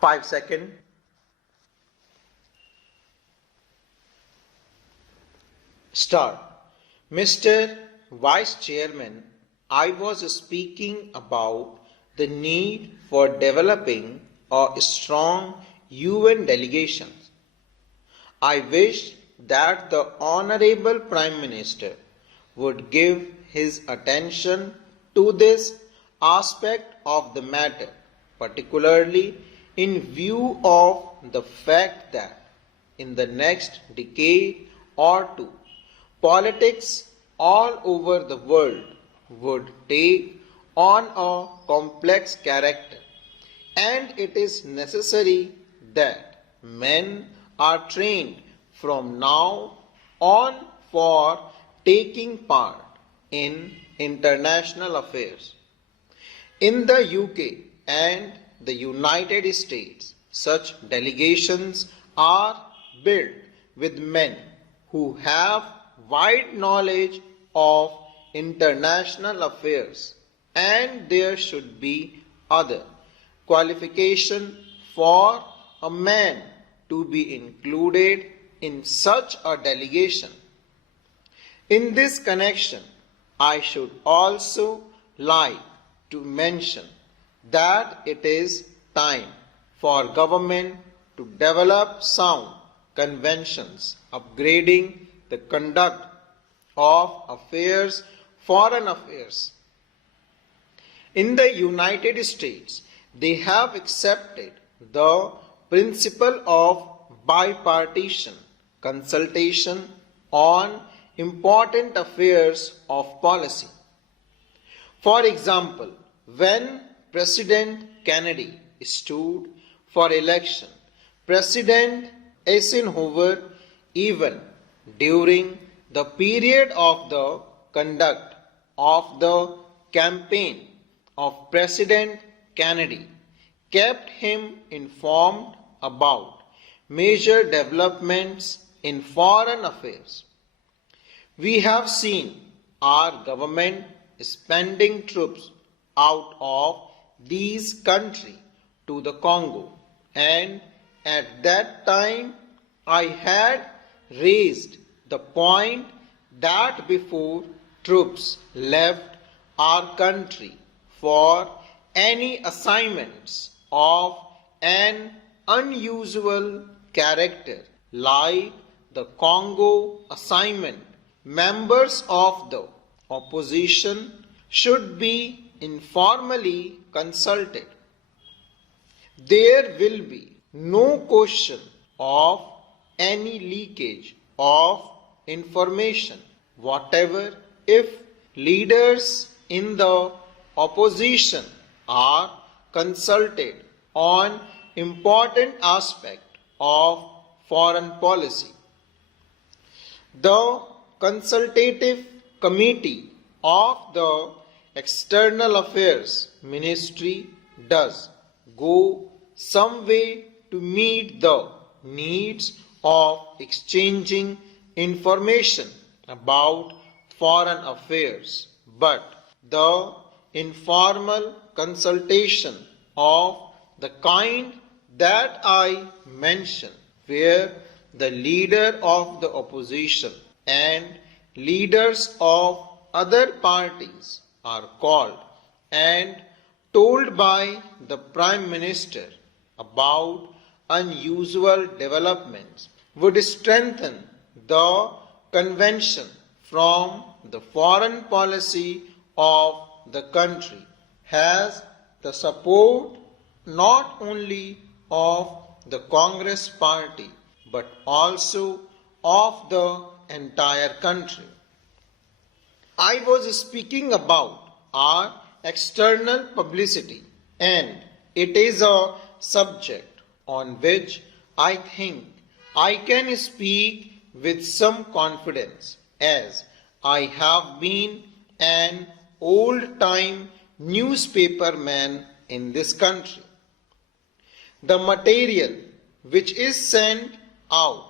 5 seconds. Start. Mr. Vice Chairman, I was speaking about the need for developing a strong UN delegation. I wish that the Honorable Prime Minister would give his attention to this aspect of the matter, particularly in view of the fact that in the next decade or two, politics all over the world would take on a complex character, and it is necessary that men are trained from now on for taking part in international affairs. In the UK and the United States, such delegations are built with men who have wide knowledge of international affairs, and there should be other qualification for a man to be included in such a delegation. In this connection, I should also like to mention that it is time for government to develop sound conventions upgrading the conduct of affairs, foreign affairs. In the United States, they have accepted the principle of bipartisan consultation on important affairs of policy. For example, when President Kennedy stood for election, President Eisenhower, even during the period of the conduct of the campaign of President Kennedy, kept him informed about major developments in foreign affairs. We have seen our government spending troops out of these countries to the Congo, and at that time I had raised the point that before troops left our country for any assignments of an unusual character like the Congo assignment, members of the opposition should be informally consulted. There will be no question of any leakage of information whatever if leaders in the opposition are consulted on important aspect of foreign policy. The consultative committee of the External Affairs Ministry does go some way to meet the needs of exchanging information about foreign affairs, but the informal consultation of the kind that I mentioned, where the leader of the opposition and leaders of other parties are called and told by the Prime Minister about unusual developments, would strengthen the convention from the foreign policy of the country, has the support not only of the Congress party but also of the entire country. I was speaking about our external publicity, and it is a subject on which I think I can speak with some confidence, as I have been an old-time newspaper man in this country. The material which is sent out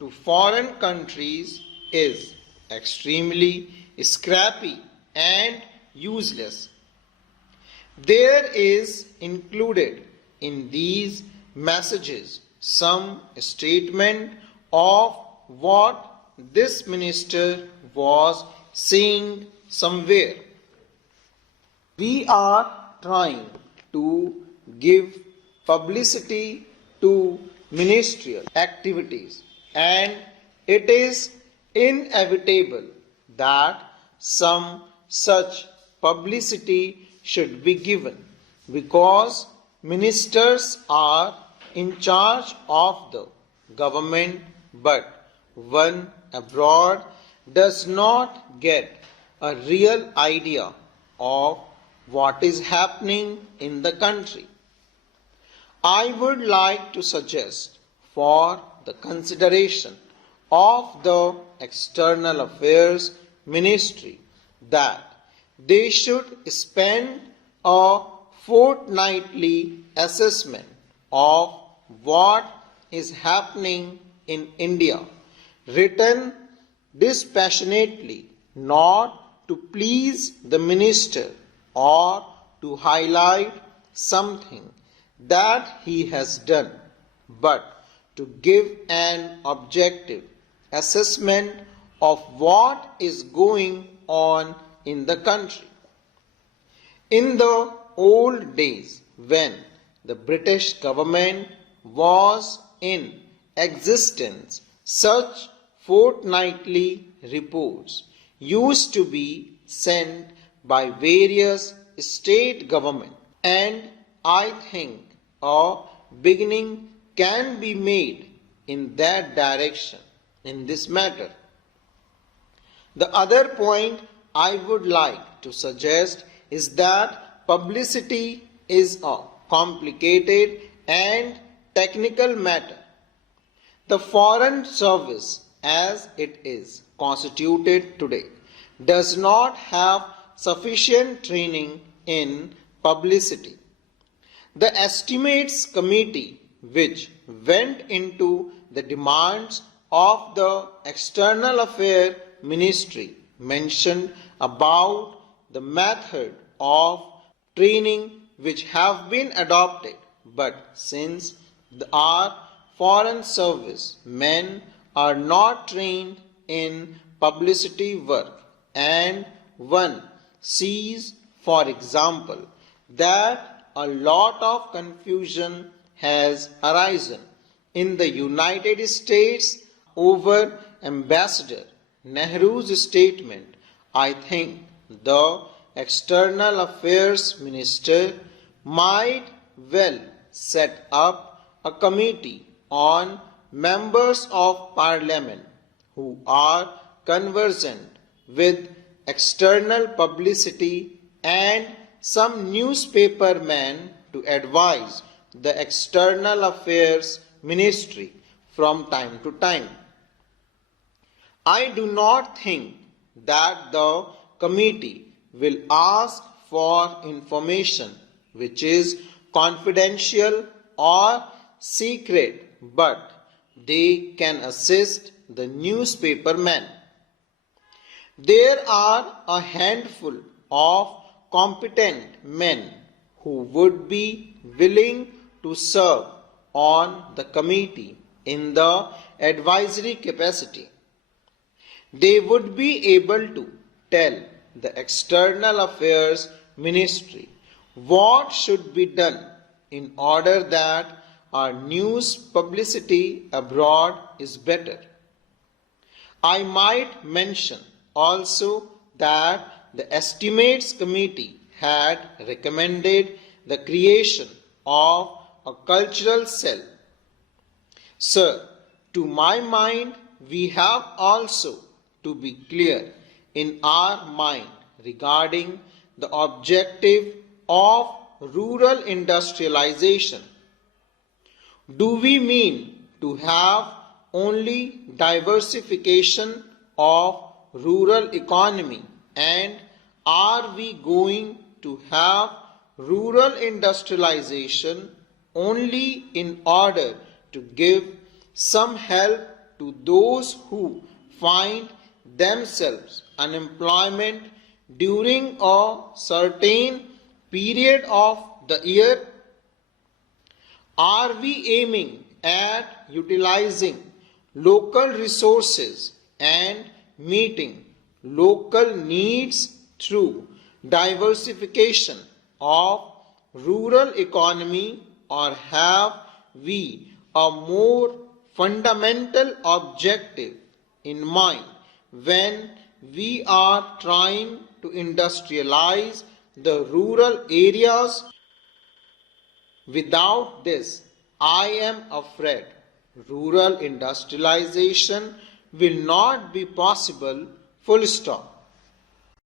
to foreign countries is extremely scrappy and useless. There is included in these messages, some statement of what this minister was saying somewhere. We are trying to give publicity to ministerial activities, and it is inevitable that some such publicity should be given because ministers are in charge of the government, but one abroad does not get a real idea of what is happening in the country. I would like to suggest for the consideration of the External Affairs Ministry that they should spend a fortnightly assessment of what is happening in India, written dispassionately, not to please the minister or to highlight something that he has done, but to give an objective assessment of what is going on in the country. In the old days, when the British government was in existence, such fortnightly reports used to be sent by various state governments, and I think a beginning can be made in that direction in this matter. The other point I would like to suggest is that publicity is a complicated and technical matter. The Foreign Service, as it is constituted today, does not have sufficient training in publicity. The Estimates Committee, which went into the demands of the External Affairs Ministry, mentioned about the method of training which have been adopted, but since our Foreign Service men are not trained in publicity work, and one sees, for example, that a lot of confusion has arisen in the United States over Ambassador Nehru's statement. I think the External Affairs Minister might well set up a committee on members of Parliament who are conversant with external publicity and some newspaper men to advise the External Affairs Ministry from time to time. I do not think that the committee will ask for information which is confidential or secret, but they can assist the newspaper men. There are a handful of competent men who would be willing to serve on the committee in the advisory capacity. They would be able to tell the External Affairs Ministry what should be done in order that our news publicity abroad is better. I might mention also that the Estimates Committee had recommended the creation of a cultural cell. Sir, to my mind, we have also to be clear in our mind regarding the objective of rural industrialization. Do we mean to have only diversification of rural economy, and are we going to have rural industrialization only in order to give some help to those who find themselves unemployment during a certain period of the year? Are we aiming at utilizing local resources and meeting local needs through diversification of rural economy, or have we a more fundamental objective in mind when we are trying to industrialize the rural areas? Without this, I am afraid rural industrialization will not be possible, full stop.